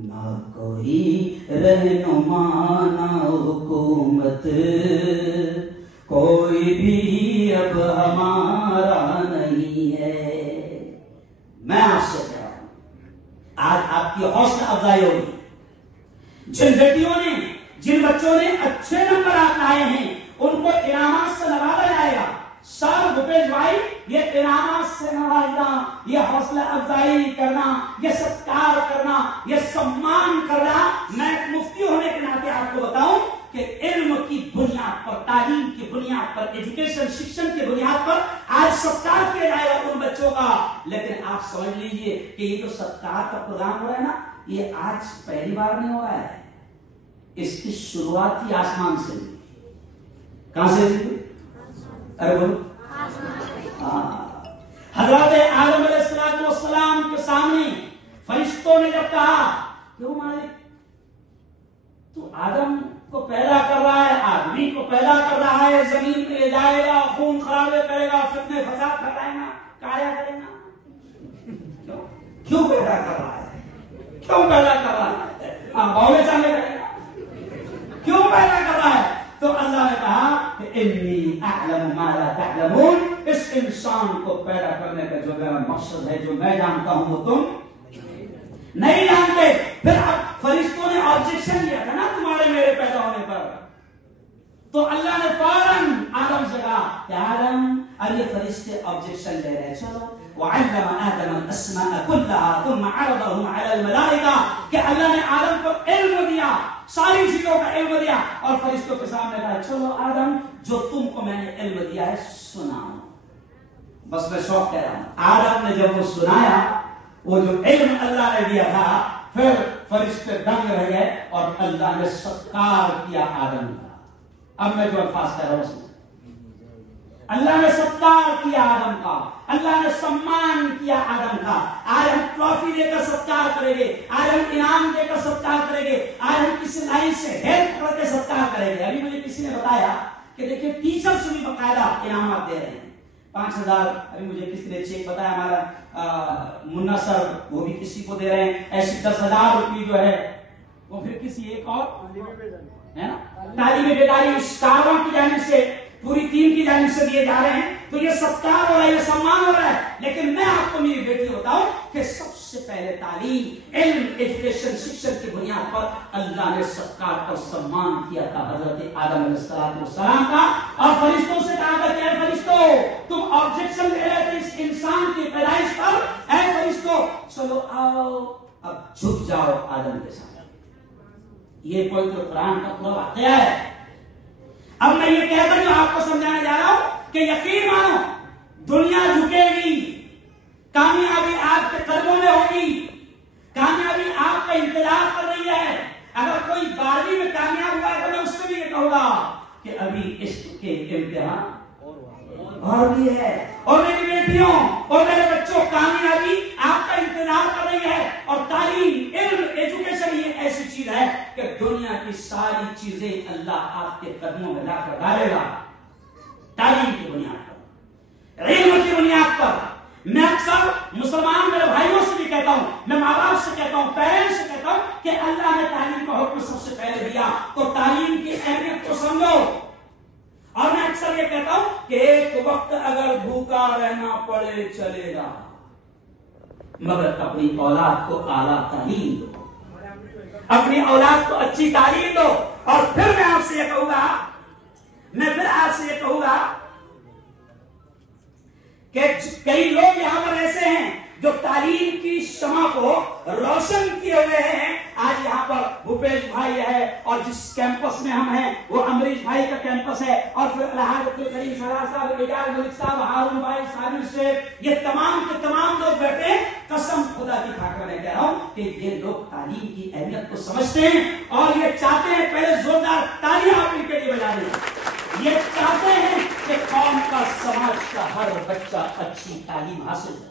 نہ کوئی رہنما نہ حکومت، کوئی بھی اب ہمارا نہیں ہے۔ میں آپ سے کہہ رہا ہوں، آج آپ کی حوصلہ افزائی ہوگی۔ جن بیٹیوں نے، جن بچوں نے اچھے نمبرات لائے ہیں ان کو انعامات سے نوازا جائے گا۔ سر بھوپیش بھائی، یہ انعامات سے نوازنا، یہ حوصلہ افزائی کرنا، یہ ستکار کرنا، یہ سمان کرنا، میں ایک مفتی ہونے کے ناطے آپ کو بتاؤں کہ علم کی بنیاد پر، تعلیم کی بنیاد پر، ایجوکیشن شکشن کی بنیاد پر آج ستکار کیا جائے گا ان بچوں کا۔ لیکن آپ سمجھ لیجئے کہ یہ جو ستکار کا پروگرام ہو رہا ہے نا، یہ آج پہلی بار نہیں ہو رہا ہے، اس کی شروعات ہی آسمان سے ہوئی۔ کہاں سے ہوئی؟ ارے بولو۔ حضرت آدم علیہ السلام کے سامنے فرشتوں نے جب کہا کیوں مالک تو آدم کو پیدا کر رہا ہے، آدمی کو پیدا کر رہا ہے، زمین پہ لے جائے گا، خون خرابے کرے گا، فتنے فساد پھیلائے گا، کایا کرے گا، کیوں پیدا کر رہا ہے؟ کیوں پیدا کر رہا ہے؟ بولے چاہے کرے گا، کیوں پیدا کر رہا ہے؟ تو اللہ نے کہا کہ انی اعلم ما لا تعلمون، اس انسان کو پیدا کرنے کا جو میرا مقصد ہے، جو میں جانتا ہوں وہ تم نہیں جانتے۔ پھر اب فرشتوں نے آبجیکشن کیا تھا نا تمہارے میرے پیدا ہونے پر، تو اللہ نے فوراً آدم سے کہا کہ آدم، اب یہ فرشتے آبجیکشن لے رہے، چلو وعلم آدم الاسماء كلها ثم عرضهم على الملائكة، کہ اللہ نے آدم کو علم دیا، ساری چیزوں کا علم دیا، اور فرشتوں کے سامنے کہا چلو آدم، جو تم کو میں نے علم دیا ہے سناؤ۔ بس میں شوق کہہ رہا ہوں، آدم نے جب وہ سنایا، وہ جو علم اللہ نے دیا تھا، پھر فرشتے دنگ رہ گئے اور اللہ نے ستکار کیا آدم کا۔ اب میں جو الفاظ کہہ رہا ہوں اس میں اللہ نے ستکار کیا آدم کا، اللہ نے سمان کیا آدم کا۔ آدم ٹرافی دے کر ستکار کریں گے، آدم انعام دے کر ستکار کریں گے، آدم کسی لائن سے ہیلپ کر کے ستکار کریں گے۔ ابھی مجھے کسی نے بتایا کہ دیکھیں ٹیچر سے بھی باقاعدہ انعامات دے رہے ہیں، 5000، ابھی مجھے کسی نے چیک بتایا ہمارا منا سر، وہ بھی کسی کو دے رہے ہیں، ایسی 10,000 روپے جو ہے وہ پھر کسی ایک اور ہے نا تعلیم بیداری اسٹاروں کی جانب سے، پوری ٹیم کی جانب سے دیے جا رہے ہیں۔ تو یہ ستکار ہو رہا ہے، یہ سمان ہو رہا ہے۔ لیکن میں آپ کو میری بیٹی بتاؤں کہ سب سے پہلے تعلیم، علم، ایجوکیشن شکشن کی بنیاد پر اللہ نے ستکار اور سمان کیا تھا حضرت آدم علیہ السلام کا، اور فرشتوں سے کہا تھا کہ اے فرشتوں، تم آبجیکشن لے رہے تھے اس انسان کی پیدائش پر، اے فرشتوں چلو آؤ اب جھک جاؤ آدم کے سامنے۔ یہ کوئی تو قرآن کا پورا واقعہ ہے۔ اب میں یہ کہہ کر جو آپ کو سمجھانے جا رہا ہوں کہ یقین مانو دنیا جھکے گی، کامیابی آپ کے قدموں میں ہوگی، کامیابی آپ کا انتظار کر رہی ہے۔ اگر کوئی 12ویں میں کامیاب ہوا ہے تو میں اس سے بھی یہ کہوں گا کہ ابھی عشق کے امتحان اور بھی ہے، اور میری بیٹیوں اور میرے بچوں، کامیابی آپ کا انتظار کر رہی ہے۔ اور تعلیم، علم، ایجوکیشن یہ ایسی چیز ہے کہ دنیا کی ساری چیزیں اللہ آپ کے قدموں میں لا کر ڈالے گا۔ تعلیم کی بنیاد پر، علم کی بنیاد پر، میں اکثر مسلمان میرے بھائیوں سے بھی کہتا ہوں، میں ماں باپ سے کہتا ہوں، پیرنٹس سے کہتا ہوں کہ اللہ نے تعلیم کا حکم سب سے پہلے دیا تو تعلیم کی اہمیت کو سمجھو۔ اور میں اکثر یہ کہتا ہوں کہ ایک وقت اگر بھوکا رہنا پڑے چلے گا، مگر اپنی اولاد کو اعلیٰ تعلیم دو، اپنی اولاد کو اچھی تعلیم دو۔ اور پھر میں آپ سے یہ کہوں گا، کہ کئی لوگ یہاں پر ایسے ہیں جو تعلیم کی شمع کو روشن کیے ہوئے ہیں۔ آج یہاں پر بھوپیش بھائی ہے، اور جس کیمپس میں ہم ہیں وہ امریش بھائی کا کیمپس ہے، اور پھر الحاج عبدالکریم سرار صاحب، اعجاز ملک صاحب، ہارون بھائی، سامر شیخ، یہ تمام کے تمام لوگ بیٹھے۔ قسم خدا کی کھا کر میں کہہ رہا ہوں کہ یہ لوگ تعلیم کی اہمیت کو سمجھتے ہیں، اور یہ چاہتے ہیں، پہلے زوردار تالیاں آپ ان کے لیے بجا دیں، یہ چاہتے ہیں کہ قوم کا، سماج کا ہر بچہ اچھی تعلیم حاصل کرے۔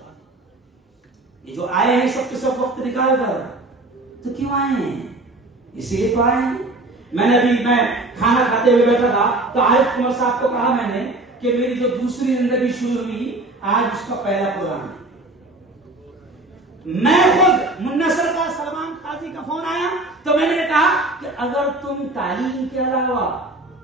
یہ جو آئے ہیں سب کے سب وقت نکال کر، تو کیوں آئے ہیں؟ اسی لیے تو آئے ہیں۔ میں کھانا کھاتے ہوئے بیٹھا تھا تو عارف کمر صاحب کو کہا میں نے کہ میری جو دوسری زندگی شروع ہوئی آج اس کا پہلا پروگرام ہے۔ میں خود منصر کا سلمان قاضی کا فون